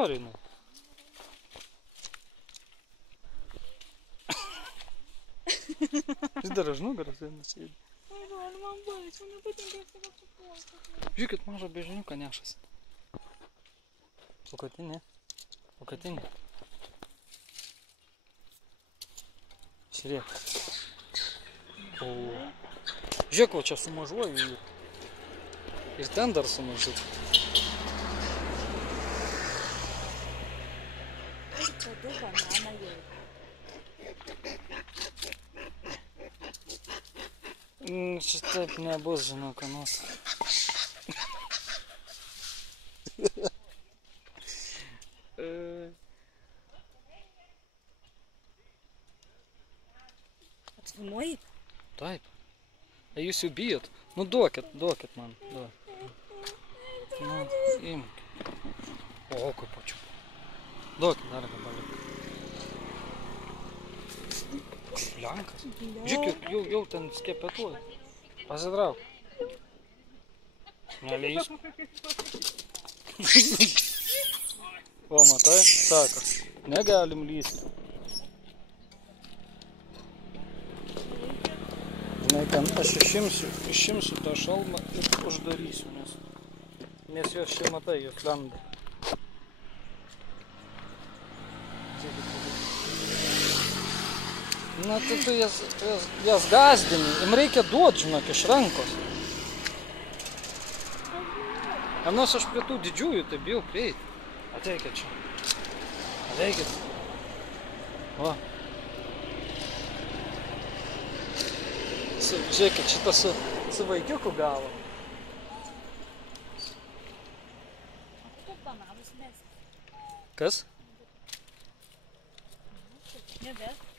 Nori. Jis dar už nugaros vienas sėdi. Man baisu, nepatinka save supuosti. Žiūrėkit, mažą bežiniuką nešasi. Pukatinė. Žiūrėk. Žiūrėk, va čia su mažuoju jų. Ir ten dar su mažu. Šitaip nebus, žinau, ką nors. Atfilmuoji? Taip. Jūs jau bijot? Nu duokit man. Nu, imk. O, kaip pačiu. Duokit dar gabaliuką. Lenkas. Žiūrėk, jau ten skepetuoja. Pasitrauk. Neleis. O, matai? Sako, negalim lysti. Žinai, ten aš išimsiu tą šalmą ir uždarysiu, nes jos čia, matai, jos lenda. Na, tu jas gazdini, jam reikia duot, žinok, iš rankos. Nors aš prie tų didžiųjų taip bijau prieiti. Ateikit čia. Ateikit. O. Žiūrėkit, šitą su vaikiuku gavo. Kas?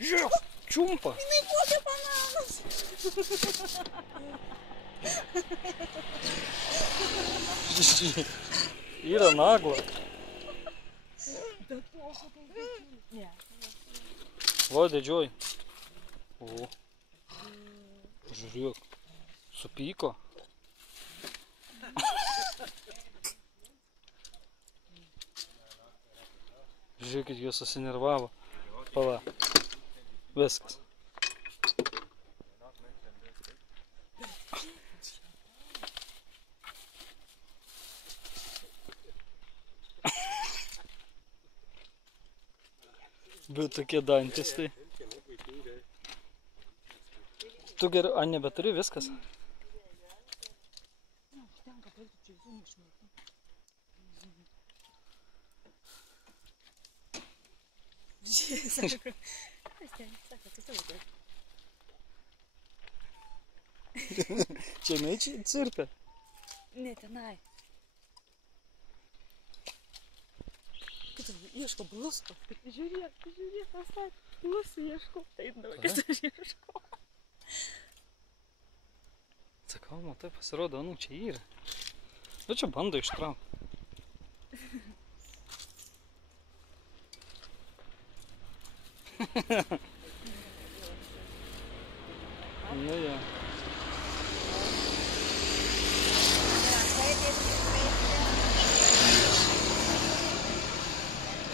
Žiūrėk, čiumpa. Jinai kokia bananas. Yra nagla. Va, didžioji. O. Žiūrėk. Supyko. Žiūrėkit, jie susinervavo. Pala. Viskas. Bet tokie dantis tai. Tu gerai, a nebeturi viskas? Čia jinai cirpia? Ne, tenai. Ieško blusko. Žiūrėk, pasakė, blusų ieško. Taip, kad aš ieško. Sakau, matai, pasirodo, nu, čia yra. Nu, čia bando ištraukti. Nu, ja.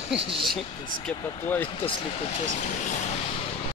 Žiūrėk, skepetuoja tas likučius.